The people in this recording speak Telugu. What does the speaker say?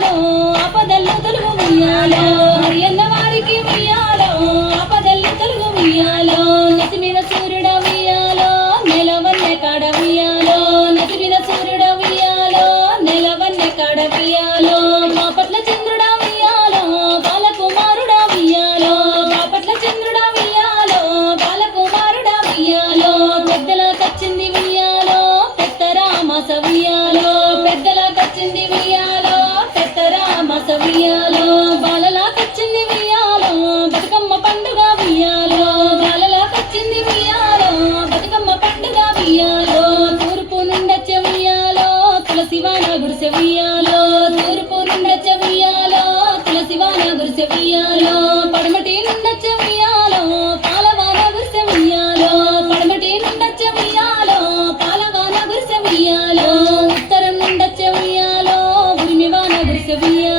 ఉయ్యాలో ఆపదల్లో తొలుగు ఉయ్యాలో అన్న వారికి ఉయ్యాలో ఆపదల్లో తొలుగు ఉయ్యాలో నసిమిన సూర్యుడ ఉయ్యాలో నెలవన్నె కాడ ఉయ్యాలో నసిమిన సూర్యుడ ఉయ్యాలో నెలవన్నె కాడ ఉయ్యాలో బాపట్ల చంద్రుడ ఉయ్యాలో బాలకుమారుడ ఉయ్యాలో బాపట్ల చంద్రుడ ఉయ్యాలో బాలకుమారుడ ఉయ్యాలో పెద్దల కచ్చింది ఉయ్యాలో పెద్దరామస ఉయ్యాలో పెద్దల కచ్చింది ఉయ్యాలో పెద్దరామస ఉయ్యాలో బాలలా కచ్చింది ఉయ్యాలో బతుకమ్మ పండుగ ఉయ్యాలో బాలలా కచ్చింది ఉయ్యాలో బతుకమ్మ పండుగ ఉయ్యాలో తూర్పు నుండొచ్చే ఉయ్యాలో తులసివాన గుడిసె ఉయ్యాలో తూర్పు నుండొచ్చే ఉయ్యాలో తులసివాన గుడిసె ఉయ్యాలో పడమటి నుండొచ్చే ఉయ్యాలో పాలవాన గుడిసె ఉయ్యాలో పడమటి నుండొచ్చే ఉయ్యాలో పాలవాన గుడిసె ఉయ్యాలో ఉత్తరం నుండొచ్చే ఉయ్యాలో ఉరిమివాన గుడిసె ఉయ్యాలో